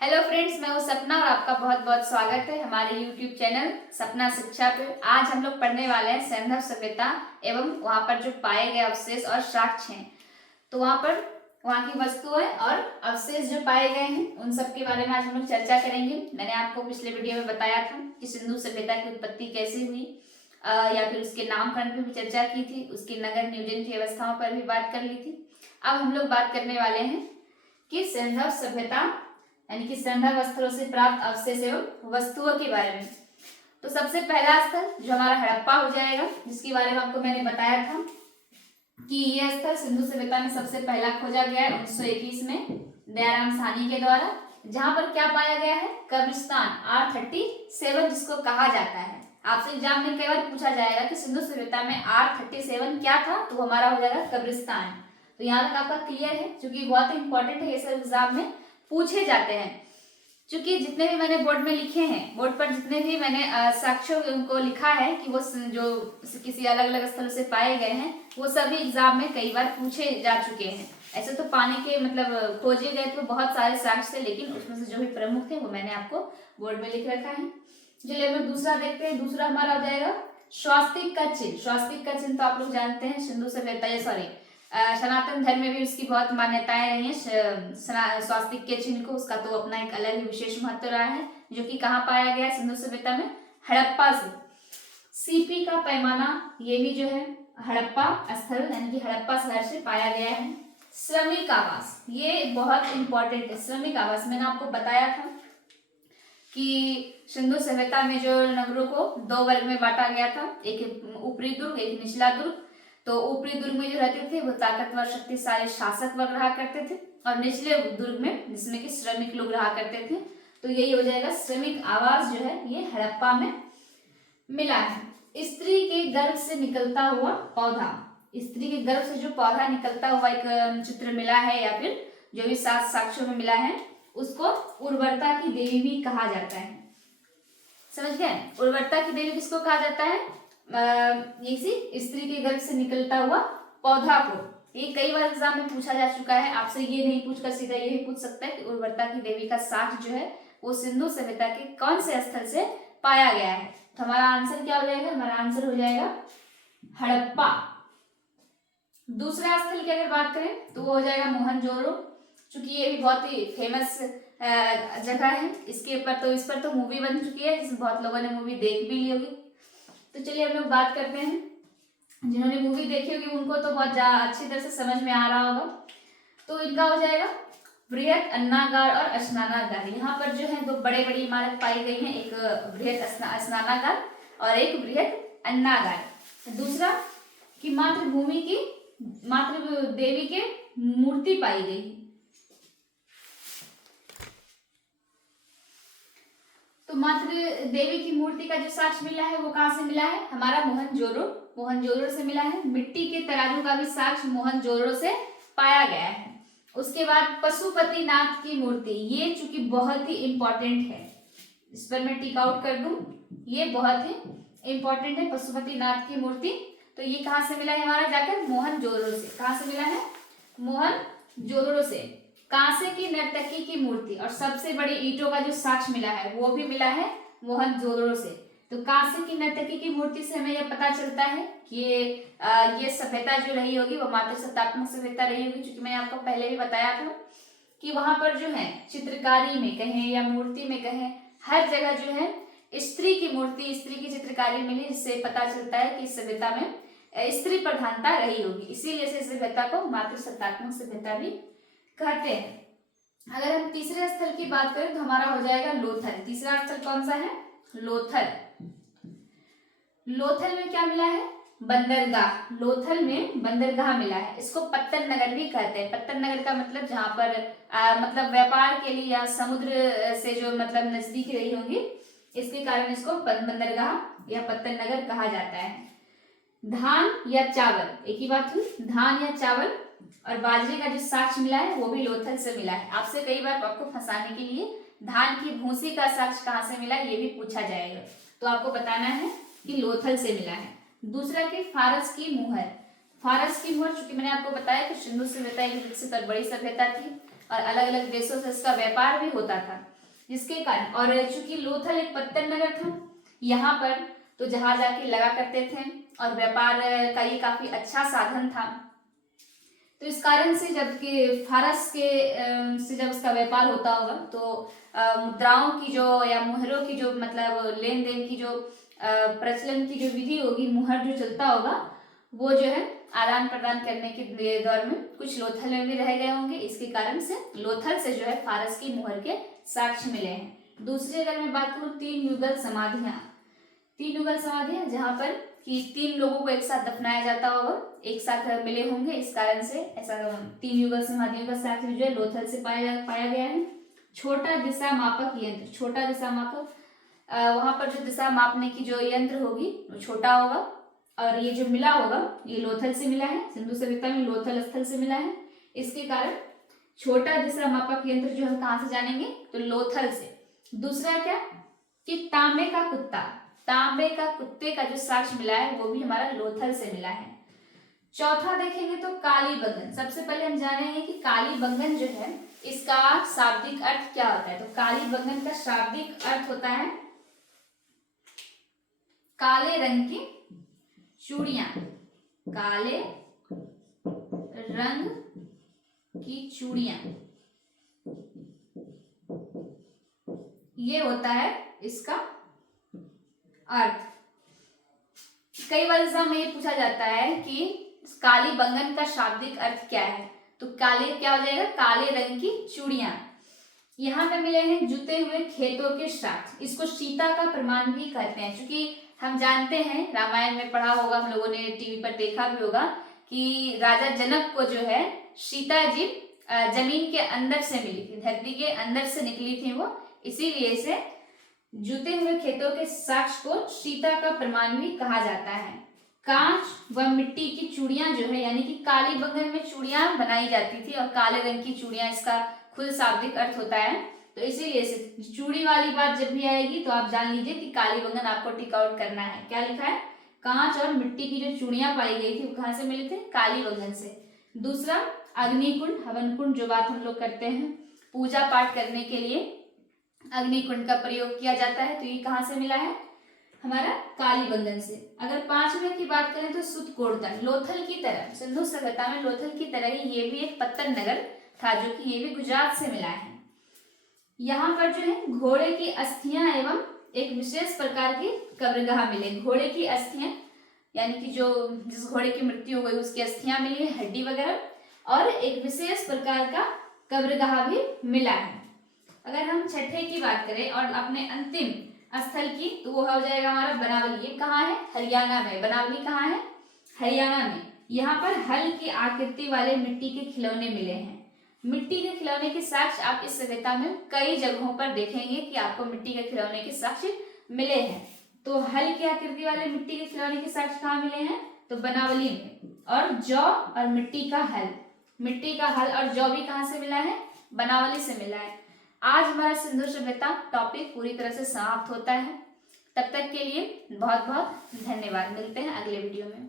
Hello friends, मैं हूं सपना और आपका बहुत बहुत स्वागत है हमारे यूट्यूब चैनल सपना शिक्षा पे। आज हम लोग पढ़ने वाले हैं सिंधु सभ्यता एवं वहां पर जो पाए गए अवशेष और साक्ष्य हैं। तो वहां पर वहां की वस्तुएं और अवशेष जो पाए गए हैं उन सब के बारे में आज हम लोग चर्चा करेंगे। मैंने आपको पिछले वीडियो में बताया था कि सिंधु सभ्यता की उत्पत्ति कैसे हुई, या फिर उसके नामकरण पर भी चर्चा की थी, उसकी नगर नियोजन की व्यवस्थाओं पर भी बात कर ली थी। अब हम लोग बात करने वाले हैं कि सिंधु सभ्यता यानी कि सिंधु वस्त्रों से प्राप्त अवशेष एवं वस्तुओं के बारे में। तो सबसे पहला स्थल जो हमारा हड़प्पा हो जाएगा, जिसके बारे में आपको मैंने बताया था कि यह स्थल सिंधु सभ्यता में सबसे पहला खोजा गया है 1921 में दयाराम साहनी के द्वारा। जहां पर क्या पाया गया है? कब्रिस्तान R37 जिसको कहा जाता है। आपसे एग्जाम में कई बार पूछा जाएगा कि सिंधु सभ्यता में R37 क्या था, तो हमारा हो जाएगा कब्रिस्तान। तो यहाँ तक आपका क्लियर है, क्योंकि बहुत इंपॉर्टेंट है, ये सब एग्जाम में पूछे जाते हैं। क्योंकि जितने भी मैंने बोर्ड में लिखे हैं, बोर्ड पर जितने भी मैंने साक्ष्यों उनको लिखा है कि वो जो किसी अलग अलग स्थलों से पाए गए हैं, वो सभी एग्जाम में कई बार पूछे जा चुके हैं। ऐसे तो पाने के मतलब खोजे गए तो बहुत सारे साक्ष्य थे, लेकिन उसमें से जो भी प्रमुख थे वो मैंने आपको बोर्ड में लिख रखा है। चलिए हम दूसरा देखते हैं। दूसरा हमारा हो जाएगा स्वास्तिक का चिन्ह। स्वास्तिक का चिन्ह तो आप लोग जानते हैं, सिंधु सभ्यता सनातन धर्म में भी उसकी बहुत मान्यताएं रही हैं। स्वास्तिक के चिन्ह को, उसका तो अपना एक अलग ही विशेष महत्व रहा है, जो कि कहाँ पाया गया है? सिंधु सभ्यता में हड़प्पा से। सीपी का पैमाना, ये भी जो है हड़प्पा स्थल यानी कि हड़प्पा शहर से पाया गया है। श्रमिक आवास, ये बहुत इंपॉर्टेंट है। श्रमिक आवास मैंने आपको बताया था कि सिंधु सभ्यता में जो नगरों को दो वर्ग में बांटा गया था, एक ऊपरी दुर्ग, एक निचला दुर्ग। तो ऊपरी दुर्ग में जो रहते थे वो ताकतवर शक्तिशाली शासक वर्ग रहा करते थे, और निचले दुर्ग में जिसमें कि श्रमिक लोग रहा करते थे। तो यही हो जाएगा श्रमिक आवास जो है ये हड़प्पा में मिला है। स्त्री के गर्भ से निकलता हुआ पौधा, स्त्री के गर्भ से जो पौधा निकलता हुआ एक चित्र मिला है, या फिर जो भी साक्ष्यों में मिला है, उसको उर्वरता की देवी भी कहा जाता है। समझ गए? उर्वरता की देवी किसको कहा जाता है? ये स्त्री के गर्भ से निकलता हुआ पौधा को। ये कई बार एग्जाम में पूछा जा चुका है। आपसे ये नहीं पूछकर सीधा यही पूछ सकता है कि उर्वरता की देवी का साक्ष्य जो है वो सिंधु सभ्यता के कौन से स्थल से पाया गया है। तो हमारा आंसर क्या हो जाएगा? हमारा आंसर हो जाएगा हड़प्पा। दूसरा स्थल की अगर बात करें तो वो हो जाएगा मोहनजोदड़ो। चूंकि ये भी बहुत ही फेमस जगह है, इस पर तो मूवी बन चुकी है, जिसमें बहुत लोगों ने मूवी देख भी ली होगी। तो चलिए हम लोग बात करते हैं। जिन्होंने मूवी देखी होगी उनको तो बहुत अच्छी तरह से समझ में आ रहा होगा। तो इनका हो जाएगा बृहत अन्नागार और स्नानागार। यहाँ पर जो है दो बड़े बड़ी इमारत पाई गई हैं, एक बृहत स्नानागार और एक बृहत अन्नागार। दूसरा कि मातृ देवी के मूर्ति पाई गई। तो मातृ देवी की मूर्ति का जो साक्ष्य मिला है वो कहाँ से मिला है? हमारा मोहनजोदड़ो से मिला है। मिट्टी के तराजू का भी साक्ष्य मोहनजोदड़ो से पाया गया है। उसके बाद पशुपतिनाथ की मूर्ति, ये चूंकि बहुत ही इंपॉर्टेंट है, इस पर मैं टिक आउट कर दूं, ये बहुत ही इंपॉर्टेंट है पशुपतिनाथ की मूर्ति। तो ये कहाँ से मिला है? हमारा जाकर मोहनजोदड़ो से। कहाँ से मिला है? मोहनजोदड़ो से। कांसे की नर्तकी की मूर्ति और सबसे बड़ी ईंटों का जो साक्ष्य मिला है वो भी मिला है मोहनजोदड़ो से। तो कांसे की नर्तकी की मूर्ति से हमें यह पता चलता है कि ये सभ्यता जो रही होगी वो मातृसत्तात्मक सभ्यता रही होगी। क्योंकि मैंने आपको पहले भी बताया था कि वहां पर जो है चित्रकारी में कहें या मूर्ति में कहें, हर जगह जो है स्त्री की मूर्ति, स्त्री की चित्रकारी मिली, जिससे पता चलता है कि इस सभ्यता में स्त्री प्रधानता रही होगी। इसीलिए इस सभ्यता को मातृसत्तात्मक सभ्यता भी कहते हैं। अगर हम तीसरे स्थल की बात करें तो हमारा हो जाएगा लोथल। तीसरा स्थल कौन सा है? लोथल। लोथल में क्या मिला है? बंदरगाह। लोथल में बंदरगाह मिला है। इसको पत्तन नगर भी कहते हैं। पत्तन नगर का मतलब जहां पर मतलब व्यापार के लिए या समुद्र से जो मतलब नजदीक रही होगी, इसके कारण इसको बंदरगाह या पत्तन नगर कहा जाता है। धान या चावल, एक ही बात हुई, धान या चावल और बाजरे का जो साक्ष्य मिला है वो भी लोथल से मिला है। आपसे कई बार आपको फंसाने के लिए धान की भूसी का साक्ष्य कहाँ से मिला ये भी पूछा जाएगा, तो आपको बताना है कि लोथल से मिला है। दूसरा कि फारस की मुहर। फारस की मुहर, चूंकि मैंने आपको बताया कि सिंधु सभ्यता एक विकसित और बड़ी सभ्यता थी, और अलग अलग देशों से इसका व्यापार भी होता था, जिसके कारण, और चूंकि लोथल एक पत्तन नगर था, यहाँ पर तो जहाज आके लगा करते थे और व्यापार का ये काफी अच्छा साधन था। तो इस कारण से जबकि फारस के से जब इसका व्यापार होता होगा तो मुद्राओं की जो या मुहरों की जो मतलब लेन देन की जो प्रचलन की जो विधि होगी, मुहर जो चलता होगा, वो जो है आदान प्रदान करने के दौर में कुछ लोथल में भी रह गए होंगे। इसके कारण से लोथल से जो है फारस की मुहर के साक्ष्य मिले हैं। दूसरी अगर मैं बात करूँ, 3 युगल समाधियां, 3 युगल समाधियां जहां पर कि 3 लोगों को एक साथ दफनाया जाता होगा, एक साथ मिले होंगे, इस कारण से ऐसा 3 युगल समाधियों का साक्ष्य जो है लोथल से पाया गया है। छोटा दिशा मापक यंत्र, छोटा दिशा मापक, वहां पर जो दिशा मापने की जो यंत्र होगी वो छोटा होगा, और ये जो मिला होगा ये लोथल से मिला है, सिंधु सभ्यता में लोथल स्थल से मिला है। इसके कारण छोटा दिशा मापक यंत्र जो हम कहाँ से जानेंगे, तो लोथल से। दूसरा क्या कि तांबे का कुत्ता, तांबे का कुत्ते का जो साक्ष्य मिला है वो भी हमारा लोथल से मिला है। चौथा देखेंगे तो काली बंगन। सबसे पहले हम जानेंगे कि काली बंगन जो है इसका शाब्दिक अर्थ क्या होता है। तो काली बंगन का शाब्दिक अर्थ होता है काले रंग की चूड़ियां, काले रंग की चूड़ियां, ये होता है इसका अर्थ। कई बार एग्जाम में ये पूछा जाता है कि काली बंगन का शाब्दिक अर्थ क्या है, तो काले क्या हो जाएगा, काले रंग की चूड़ियां। यहाँ पे मिले हैं जुते हुए खेतों के साक्ष्य, इसको सीता का प्रमाण भी कहते हैं। क्योंकि हम जानते हैं, रामायण में पढ़ा होगा, हम लोगों ने टीवी पर देखा भी होगा कि राजा जनक को जो है सीता जी जमीन के अंदर से मिली थी, धरती के अंदर से निकली थी वो, इसीलिए इसे जुते हुए खेतों के साक्ष्य को सीता का प्रमाण भी कहा जाता है। कांच व मिट्टी की चूड़ियां जो है, यानी कि काली बंगन में चूड़ियां बनाई जाती थी, और काले रंग की चूड़ियां इसका खुद शाब्दिक अर्थ होता है। तो इसीलिए से चूड़ी वाली बात जब भी आएगी तो आप जान लीजिए कि काली बंगन आपको टिक आउट करना है। क्या लिखा है, कांच और मिट्टी की जो चूड़ियां पाई गई थी वो कहाँ से मिले थे, काली बंगन से। दूसरा अग्निकुंड, हवन कुंड, जो बात हम लोग करते हैं पूजा पाठ करने के लिए अग्निकुंड का प्रयोग किया जाता है, तो ये कहाँ से मिला है, हमारा काली बंगन से। अगर 5वें की बात करें तो सुतकोड़तन, लोथल की तरह, सिंधु सभ्यता में लोथल की तरह ही ये भी एक पत्तन नगर था, जो कि ये भी गुजरात से मिला है। यहाँ पर जो है घोड़े की अस्थियां एवं एक विशेष प्रकार की कब्रगाह मिले। घोड़े की अस्थियां यानी कि जो जिस घोड़े की मृत्यु हो गई उसकी अस्थियां मिली है, हड्डी वगैरह, और एक विशेष प्रकार का कब्रगाह भी मिला है। अगर हम छठे की बात करें और अपने अंतिम स्थल की, तो वो हो जाएगा हमारा बनावली। ये कहाँ है, हरियाणा में। बनावली कहाँ है, हरियाणा में। यहाँ पर हल की आकृति वाले मिट्टी के खिलौने मिले हैं। मिट्टी के खिलौने के साक्ष्य आप इस सभ्यता में कई जगहों पर देखेंगे कि आपको मिट्टी के खिलौने के साक्ष्य मिले हैं। तो हल की आकृति वाले मिट्टी के खिलौने के साक्ष्य कहाँ मिले हैं, तो बनावली में। और जौ और मिट्टी का हल, मिट्टी का हल और जौ भी कहाँ से मिला है, बनावली से मिला है। आज हमारा सिंधु सभ्यता टॉपिक पूरी तरह से समाप्त होता है। तब तक के लिए बहुत बहुत धन्यवाद। मिलते हैं अगले वीडियो में।